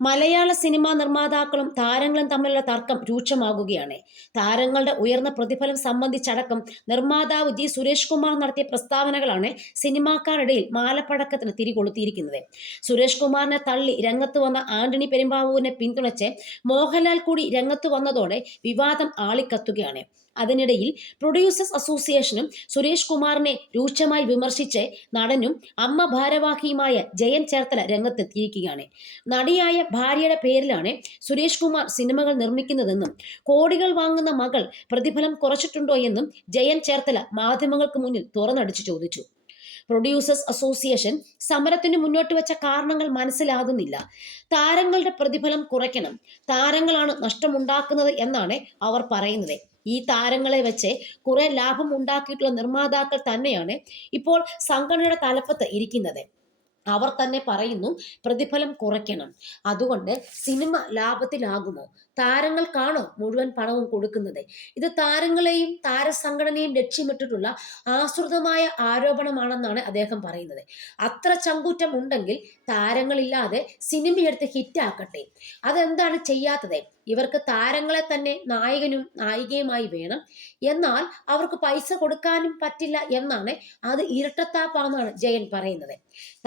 മലയാള cinema നിർമ്മാതാക്കളും താരങ്ങളും തമ്മിലുള്ള തർക്കം രൂക്ഷമാകുകയാണ്. താരങ്ങളുടെ ഉയർന്ന പ്രതിഫലം സംബന്ധിച്ചടക്കം നിർമ്മാതാവ് ജി സുരേഷ് കുമാർ നടത്തിയ പ്രസ്താവനകളാണ് സിനിമാക്കാരിടയിൽ മാലപ്പടക്കത്തിന് തിരികൊളുത്തിയിരിക്കുന്നത്. സുരേഷ് കുമാറിനെ തള്ളി രംഗത്ത് വന്ന ആന്റണി പെരുമ്പാവൂരിനെ പിന്തുണച്ച് മോഹൻലാൽ കൂടി രംഗത്ത് വന്നതോടെ വിവാദം ആളിക്കത്തുകയാണ്. അതിനിടയിൽ പ്രൊഡ്യൂസേഴ്സ് അസോസിയേഷനും സുരേഷ് കുമാറിനെ രൂക്ഷമായി വിമർശിച്ച് നടനും അമ്മ ഭാരവാഹിയുമായ ജയൻ ചേർത്തല രംഗത്തെത്തിയിരിക്കുകയാണ്. നടിയായ ഭാര്യയുടെ പേരിലാണ് സുരേഷ് കുമാർ സിനിമകൾ നിർമ്മിക്കുന്നതെന്നും കോടികൾ വാങ്ങുന്ന മകൾ പ്രതിഫലം കുറച്ചിട്ടുണ്ടോ എന്നും ജയൻ ചേർത്തല മാധ്യമങ്ങൾക്ക് മുന്നിൽ തുറന്നടിച്ചു ചോദിച്ചു. പ്രൊഡ്യൂസേഴ്സ് അസോസിയേഷൻ സമരത്തിന് മുന്നോട്ട് വെച്ച കാരണങ്ങൾ മനസ്സിലാകുന്നില്ല. താരങ്ങളുടെ പ്രതിഫലം കുറയ്ക്കണം, താരങ്ങളാണ് നഷ്ടമുണ്ടാക്കുന്നത് എന്നാണ് അവർ പറയുന്നത്. ഈ താരങ്ങളെ വെച്ച് കുറെ ലാഭം ഉണ്ടാക്കിയിട്ടുള്ള നിർമ്മാതാക്കൾ തന്നെയാണ് ഇപ്പോൾ സംഘടനയുടെ തലപ്പത്ത് ഇരിക്കുന്നത്. അവർ തന്നെ പറയുന്നു പ്രതിഫലം കുറയ്ക്കണം. അതുകൊണ്ട് സിനിമ ലാഭത്തിലാകുമോ? താരങ്ങൾക്കാണോ മുഴുവൻ പണവും കൊടുക്കുന്നത്? ഇത് താരങ്ങളെയും താരസംഘടനയും ലക്ഷ്യമിട്ടിട്ടുള്ള ആസൂത്രിതമായ ആരോപണമാണെന്നാണ് അദ്ദേഹം പറയുന്നത്. അത്ര ചങ്കൂറ്റം ഉണ്ടെങ്കിൽ താരങ്ങളില്ലാതെ സിനിമയെടുത്ത് ഹിറ്റാക്കട്ടെ. അതെന്താണ് ചെയ്യാത്തത്? ഇവർക്ക് താരങ്ങളെ തന്നെ നായകനും നായികയുമായി വേണം, എന്നാൽ അവർക്ക് പൈസ കൊടുക്കാനും പറ്റില്ല എന്നാണ്. അത് ഇരട്ടത്താപ്പാണെന്നാണ് ജയൻ പറയുന്നത്.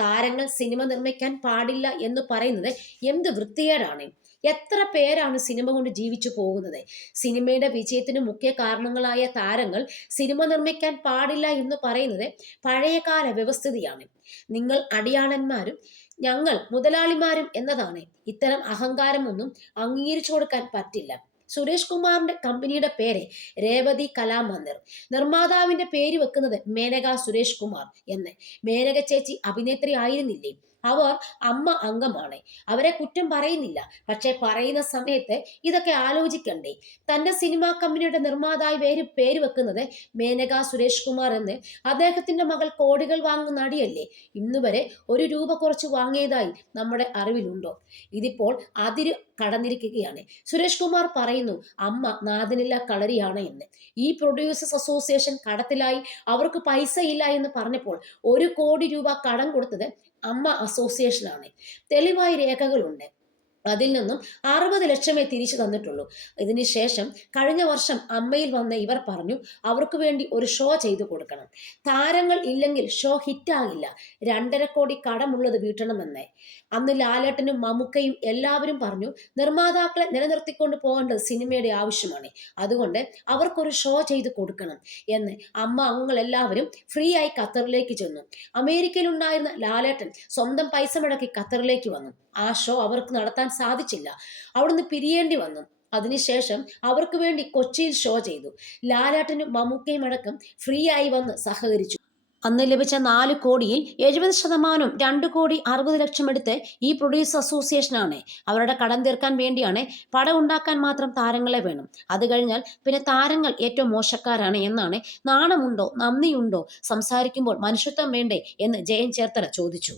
താരങ്ങൾ സിനിമ നിർമ്മിക്കാൻ പാടില്ല എന്ന് പറയുന്നത് എന്ത് വൃത്തികേടാണ്. എത്ര പേരാണ് സിനിമ കൊണ്ട് ജീവിച്ചു പോകുന്നത്? സിനിമയുടെ വിജയത്തിന് മുഖ്യ കാരണങ്ങളായ താരങ്ങൾ സിനിമ നിർമ്മിക്കാൻ പാടില്ല എന്ന് പറയുന്നത് പഴയകാല വ്യവസ്ഥിതിയാണ്. നിങ്ങൾ അടിയാളന്മാരും ഞങ്ങൾ മുതലാളിമാരും എന്നതാണ്. ഇത്തരം അഹങ്കാരമൊന്നും അംഗീകരിച്ചു കൊടുക്കാൻ പറ്റില്ല. സുരേഷ് കുമാറിന്റെ കമ്പനിയുടെ പേര് രേവതി കലാമന്ദിർ. നിർമ്മാതാവിന്റെ പേര് വെക്കുന്നത് മേനക സുരേഷ് കുമാർ എന്ന്. മേനക ചേച്ചി അഭിനേത്രി ആയിരുന്നില്ലേ? അവർ അമ്മ അംഗമാണ്. അവരെ കുറ്റം പറയുന്നില്ല. പക്ഷെ പറയുന്ന സമയത്ത് ഇതൊക്കെ ആലോചിക്കണ്ടേ? തന്റെ സിനിമാ കമ്പനിയുടെ നിർമ്മാതായി പേര് വെക്കുന്നത് മേനക സുരേഷ് കുമാർ എന്ന്. അദ്ദേഹത്തിന്റെ മകൾ കോടികൾ വാങ്ങുന്ന നടിയല്ലേ? ഇന്നുവരെ ഒരു രൂപ കുറച്ച് വാങ്ങിയതായി നമ്മുടെ അറിവിലുണ്ടോ? ഇതിപ്പോൾ അതിര് കടന്നിരിക്കുകയാണ്. സുരേഷ് കുമാർ പറയുന്നു അമ്മ നാദിനില്ല കളരിയാണ് എന്ന്. ഈ പ്രൊഡ്യൂസേഴ്സ് അസോസിയേഷൻ കടത്തിലായി, അവർക്ക് പൈസ ഇല്ല എന്ന് പറഞ്ഞപ്പോൾ 1 കോടി രൂപ കടം കൊടുത്തത് അമ്മ അസോസിയേഷനാണ്. തെളിവായി രേഖകളുണ്ട്. അതിൽ നിന്നും 60 ലക്ഷമേ തിരിച്ചു തന്നിട്ടുള്ളൂ. ഇതിനുശേഷം കഴിഞ്ഞ വർഷം അമ്മയിൽ വന്ന ഇവർ പറഞ്ഞു അവർക്ക് വേണ്ടി ഒരു ഷോ ചെയ്തു കൊടുക്കണം. താരങ്ങൾ ഇല്ലെങ്കിൽ ഷോ ഹിറ്റാകില്ല. 2.5 കോടി കടമുള്ളത് വീട്ടണമെന്നേ. അന്ന് ലാലേട്ടനും മമ്മൂക്കയും എല്ലാവരും പറഞ്ഞു നിർമ്മാതാക്കളെ നിലനിർത്തിക്കൊണ്ട് പോകേണ്ടത് സിനിമയുടെ ആവശ്യമാണ്, അതുകൊണ്ട് അവർക്കൊരു ഷോ ചെയ്ത് കൊടുക്കണം എന്ന്. അമ്മ അംഗങ്ങൾ എല്ലാവരും ഫ്രീ ആയി ഖത്തറിലേക്ക് ചെന്നു. അമേരിക്കയിൽ ഉണ്ടായിരുന്ന ലാലേട്ടൻ സ്വന്തം പൈസ മുടക്കി ഖത്തറിലേക്ക് വന്നു. ആ ഷോ അവർക്ക് നടത്താൻ സാധിച്ചില്ല. അവിടുന്ന് പിരിയേണ്ടി വന്നു. അതിനുശേഷം അവർക്ക് വേണ്ടി കൊച്ചിയിൽ ഷോ ചെയ്തു. ലാലേട്ടനും മമ്മൂക്കയും അടക്കം ഫ്രീ ആയി വന്ന് സഹകരിച്ചു. അന്ന് ലഭിച്ച 4 കോടിയിൽ 70% 2,60,00,000 എടുത്ത് ഈ പ്രൊഡ്യൂസർ അസോസിയേഷനാണ്. അവരുടെ കടം തീർക്കാൻ വേണ്ടിയാണ്. പടം ഉണ്ടാക്കാൻ മാത്രം താരങ്ങളെ വേണം. അത് കഴിഞ്ഞാൽ പിന്നെ താരങ്ങൾ ഏറ്റവും മോശക്കാരാണ് എന്നാണ്. നാണമുണ്ടോ, നന്ദിയുണ്ടോ? സംസാരിക്കുമ്പോൾ മനുഷ്യത്വം വേണ്ടേ എന്ന് ജയൻ ചേർത്തല ചോദിച്ചു.